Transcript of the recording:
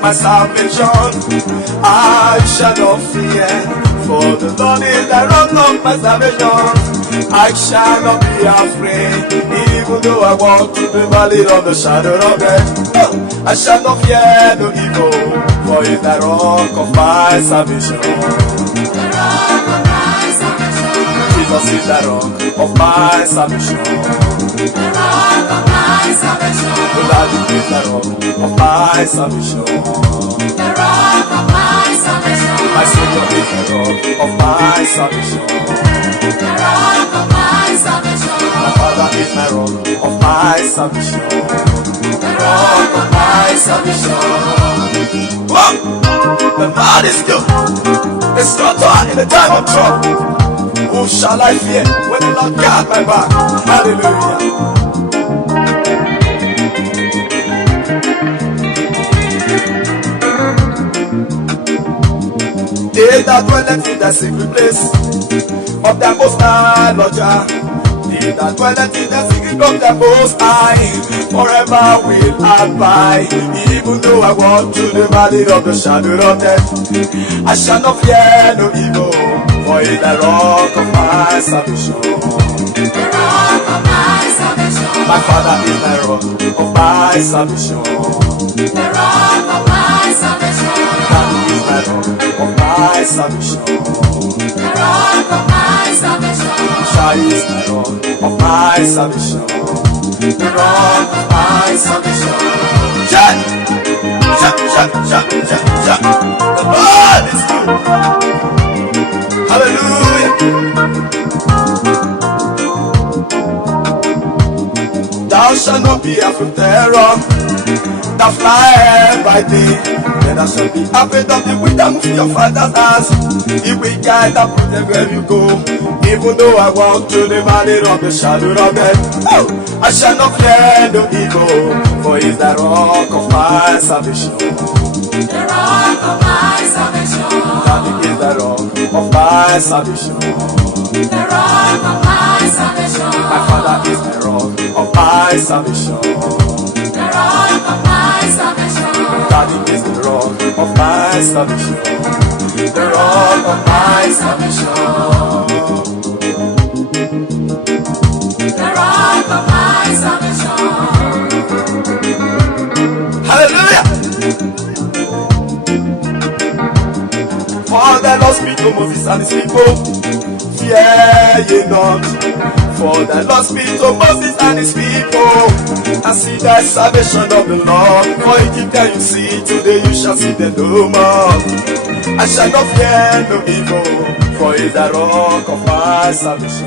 my salvation. I shall not fear, for the Lord is the rock of my salvation. I shall not be afraid, even though I walk through the valley of the shadow of death. Oh, I shall not fear no evil, for he is the rock of my salvation. The rock of my salvation. Jesus is the rock of my salvation. The rock of my salvation. The Lord is the rock of my salvation. The rock of my salvation. My Savior is the rock of my salvation. The rock of my salvation. My Father is my rock of my salvation. The rock of my salvation. Whoa! The Lord is good. It's not in the time of trouble. Who shall I fear when the Lord guard my back? Hallelujah. They that dwelleth in the secret place of the Most High, Lord Jah. They that dwelleth in the secret of the Most High, forever will abide. Even though I walk through the valley of the shadow of death, I shall not fear no evil, for he is the rock of my salvation. The rock of my salvation. My Father is the rock of my salvation. The rock of my salvation. Daddy is the rock of my salvation. The rock of my salvation. Shai is the rock of my salvation. The rock of my salvation. Shai! Shai! The Lord is good. Hallelujah. Thou shalt not be afraid of terror that flieth by day, neither shalt be afraid of the wind that moves your father's house. He will guide and protect where you go. Even though I walk through the valley of the shadow of death, oh, I shall not fear no evil, for he is the rock of my salvation. The rock of my salvation. Daddy is the rock of my salvation. The rock of my salvation. My Father is the rock of my salvation. The rock of my salvation. Daddy is the rock of my salvation. The rock of my salvation. The rock of my salvation. Hallelujah. For the Lord speak to Moses and his people, fear ye not. For the Lord speak to Moses and his people, and see the salvation of the Lord. For he give them you see, today you shall see them no more. I shall not fear no evil, for he is the rock of my salvation.